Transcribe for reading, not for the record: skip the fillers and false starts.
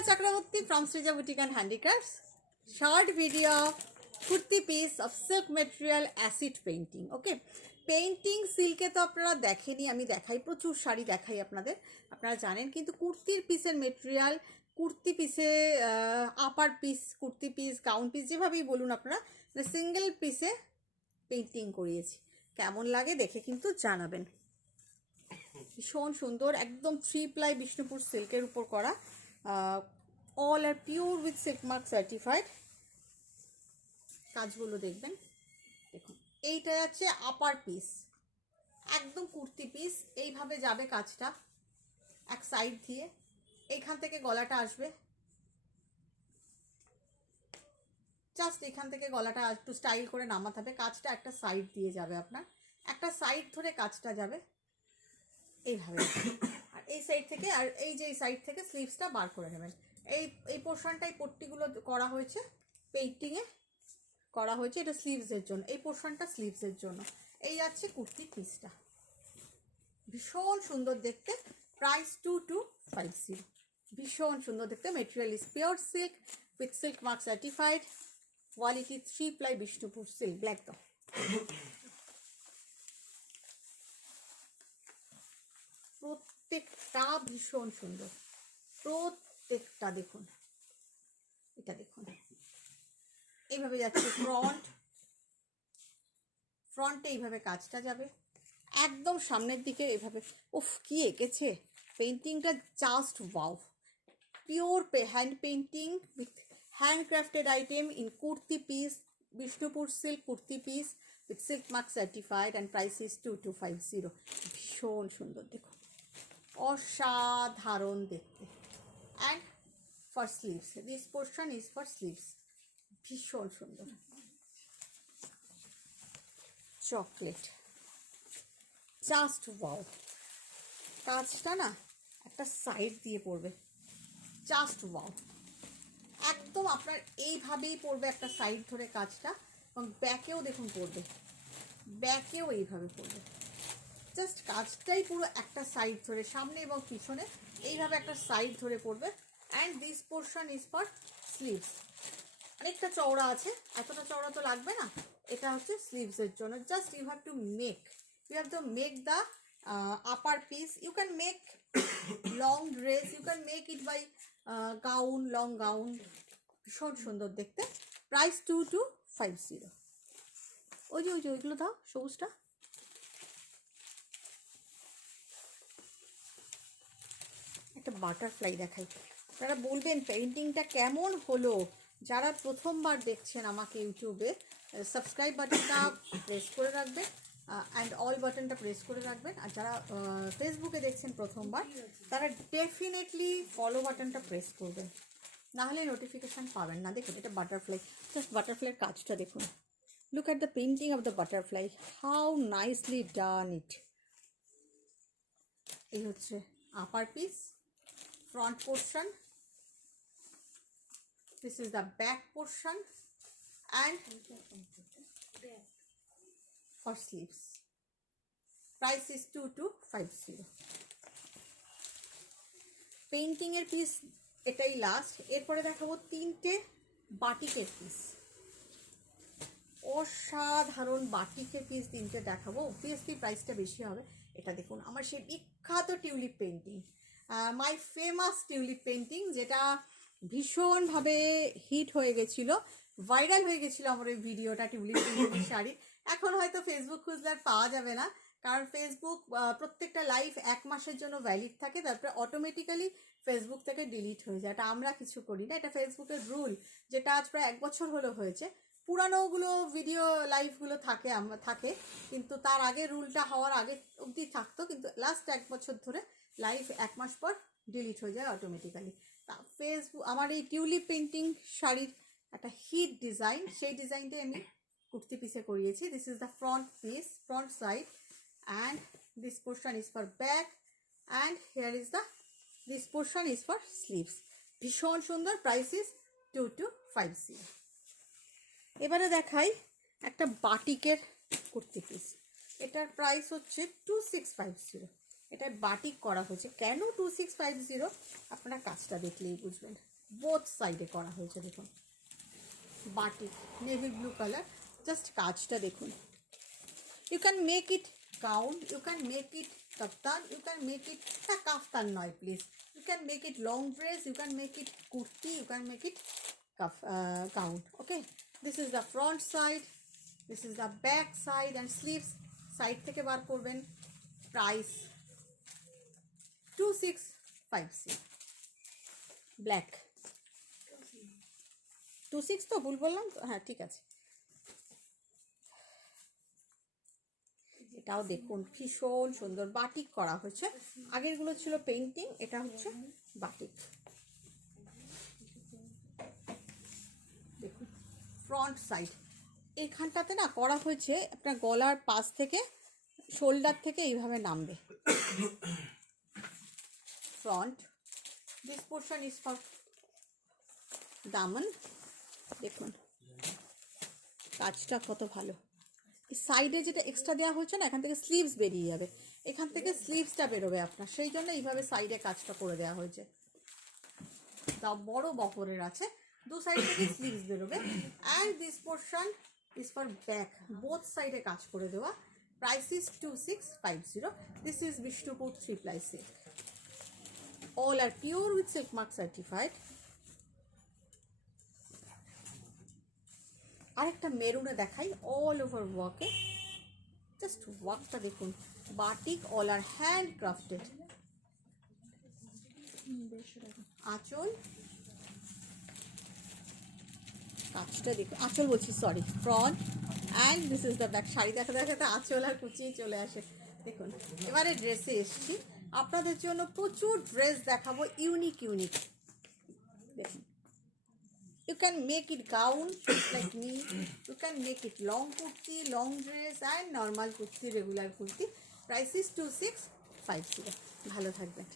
Srija Chakraborty from Srija Boutique and Handicrafts. Short video of kurti piece of silk material acid painting. Okay, painting সিল্কে তো আপনারা দেখেনি, আমি দেখাই, প্রচুর শাড়ি দেখাই আপনাদের, আপনারা জানেন। কিন্তু কুর্তির পিসের মেটেরিয়াল, কুর্তি পিসে upper piece, kurti piece, gown piece, যেভাবেই বলুন আপনারা, সিঙ্গেল পিসে পেইন্টিং করিয়েছি। কেমন লাগে দেখে কিন্তু জানাবেন। ভীষণ সুন্দর, একদম 3 প্লাই বিষ্ণুপুর সিল্কের উপর করা, all are pure with silk mark certified. কাজগুলো দেখবেন, দেখুন এইটা যাচ্ছে আপার পিস, একদম কুর্তি পিস। এইভাবে যাবে কাজটা এক সাইড দিয়ে, এইখান থেকে গলাটা আসবে, জাস্ট এখান থেকে গলাটা একটু স্টাইল করে নামাতে হবে। কাজটা একটা সাইড দিয়ে যাবে, আপনার একটা সাইড ধরে কাজটা যাবে এইভাবে, আর এই সাইড থেকে, আর এই যে এই সাইড থেকে স্লিভসটা বার করে নেবেন। এই পোর্শনটাই পট্টিগুলো করা হয়েছে, পেইন্টিংয়ে করা হয়েছে, এটা স্লিভসের জন্য, এই পোর্শনটা স্লিভসের জন্য। এই যাচ্ছে কুর্তির পিসটা, ভীষণ সুন্দর দেখতে। প্রাইস 2250, ভীষণ সুন্দর দেখতে। Material is pure silk with silk mark certified, quality 3 ply Bishnupur silk. Black তো প্রত্যেকটা ভীষণ সুন্দর, প্রত্যেকটা দেখুন, এটা দেখুন এইভাবে যাচ্ছে। ফ্রন্টে এইভাবে কাজটা যাবে, একদম সামনের দিকে এইভাবে। উফ, কি এঁকেছে পেইন্টিংটা, just wow. Pure hand painting with handcrafted item in kurti piece, Bishnupur silk kurti piece with silk mark certified, and price is 2250। ভীষণ সুন্দর দেখুন, অসাধারণ দেখতে। And for sleeves, this portion is for sleeves, ভীষণ সুন্দর। Chocolate, just wow. কাজটা না একটা সাইড দিয়ে পড়বে, জাস্ট ওয়াও। একদম আপনার এইভাবেই পড়বে, একটা সাইড ধরে কাজটা, এবং ব্যাকেও দেখুন পড়বে, ব্যাকেও এইভাবে পড়বে। জাস্ট কাজটাই পুরো একটা সাইড ধরে, সামনে এবং পিছনে এইভাবে একটা সাইড ধরে পড়বে। And this portion is for sleeves. অনেকটা চওড়া আছে, এতটা চওড়া তো লাগবে না, এটা হচ্ছে স্লিভসের জন্য। Just you have to make the upper piece. You can make long dress, you can make it by gown, long gown. ভীষণ সুন্দর দেখতে। প্রাইস 2250। ওই যে ওইগুলো দাও, সবুজটা। একটা বাটারফ্লাই দেখাই, আপনারা বলবেন পেইন্টিংটা কেমন হলো। যারা প্রথমবার দেখছেন আমাকে ইউটিউবে, সাবস্ক্রাইব বাটনটা প্রেস করে রাখবেন, অ্যান্ড অল বাটনটা প্রেস করে রাখবেন। আর যারা ফেসবুকে দেখছেন প্রথমবার, তারা ডেফিনেটলি ফলো বাটনটা প্রেস করবেন, নাহলে নোটিফিকেশান পাবেন না। দেখুন এটা বাটারফ্লাই, জাস্ট বাটারফ্লাইয়ের কাজটা দেখুন। Look at the painting of the butterfly, how nicely done it. এই হচ্ছে upper piece, front portion, this is the back portion, and for sleeves. Price is 2250. Painting এর পিস এটাই লাস্ট। এরপরে দেখাবো 3টে বাটিকের পিস, অসাধারণ বাটিকের পিস 3টে দেখাবো। অবভিয়াসলি প্রাইসটা বেশি হবে। এটা দেখুন আমার সেই বিখ্যাত টিউলিপ পেইন্টিং, মাই ফেমাস টিউলিপ পেইন্টিং, যেটা ভীষণভাবে হিট হয়ে গেছিলো, ভাইরাল হয়ে গেছিলো আমার ওই ভিডিওটা, টিউলিপ পেইন্টিং শাড়ি। এখন হয়তো ফেসবুক খুঁজলে আর পাওয়া যাবে না, কারণ ফেসবুক প্রত্যেকটা লাইভ 1 মাসের জন্য ভ্যালিড থাকে, তারপরে অটোমেটিক্যালি ফেসবুক থেকে ডিলিট হয়ে যায়। এটা আমরা কিছু করি না, এটা ফেসবুকের রুল, যেটা আজ প্রায় 1 বছর হলো হয়েছে। পুরানোগুলো ভিডিও লাইভগুলো থাকে, কিন্তু তার আগে রুলটা হওয়ার আগে অবধি থাকতো, কিন্তু লাস্ট 1 বছর ধরে লাইভ 1 মাস পর ডিলিট হয়ে যায় অটোমেটিক্যালি। তা ফেসবুক, আমার এই টিউলিপ পেইন্টিং শাড়ির একটা হিট ডিজাইন, সেই ডিজাইনটাই আমি কুর্তি পিসে করিয়েছি। This is the front piece, front side, and this portion is for back, and hair is this portion is for sleeves. ভীষণ সুন্দর। Price is 2250। এবারে দেখাই একটা বাটিকের কুর্তি পিস, এটার প্রাইস হচ্ছে 2650। এটা বাটিক করা হয়েছে। কেন 2650? আপনারা কাজটা দেখলেই বুঝবেন। বোথ সাইডে করা হয়েছে দেখুন, batik navy blue colour. Just কাজটা দেখুন। You can make it gown, you can make it kaftan, you can make it, হ্যাঁ কাফতান নয় please, you can make it long dress, you can make it kurti, you can make it gown. Okay, this is the front side, this is the back side and sleeves side থেকে বার করবেন। price 2650, black 26 তো ভুল বললাম তো, হ্যাঁ ঠিক আছে। এটাও দেখুন ভীষণ সুন্দর বাটিক করা হয়েছে। আগেরগুলো ছিল পেইন্টিং, এটা হচ্ছে বাটিক। দেখুন ফ্রন্ট সাইড এইখানটাতে না করা হয়েছে আপনার গলার পাশ থেকে শোল্ডার থেকে এইভাবে নামবে। Front, this portion is for দামন। দেখুন কাজটা কত ভালো। সাইডে যেটা এক্সট্রা দেওয়া হচ্ছে না, এখান থেকে স্লিভস বেরিয়ে যাবে, এখান থেকে স্লিভসটা বেরোবে আপনার, সেই জন্য এইভাবে সাইডে কাজটা করে দেওয়া হয়েছে। তা বড় বহরের আছে, দু সাইড থেকে স্লিভস বেরোবে। And this portion is for back, both সাইডে কাজ করে দেওয়া। Price is 2650। This is Bishnupur 3-ply silk। All are pure with silk mark certified. আরেকটা মেরুনে দেখাই, অল ওভার ওয়ার্কে। জাস্ট ওয়ার্কটা দেখুন, batik, all are hand crafted. আঁচল, কাজটা দেখুন, আঁচল বলছি sorry, front and this is the back. Sari দেখা দেখাতে আঁচল আর কুচিয়ে চলে আসে। দেখুন এবারে ড্রেসে এসছি, আপনাদের জন্য প্রচুর ড্রেস দেখাবো, ইউনিক ইউনিক। দেখুন, you can make it gown like me, you can make it long kurti, long dress and normal kurti, regular kurti. Price is 2650. ভালো থাকবেন।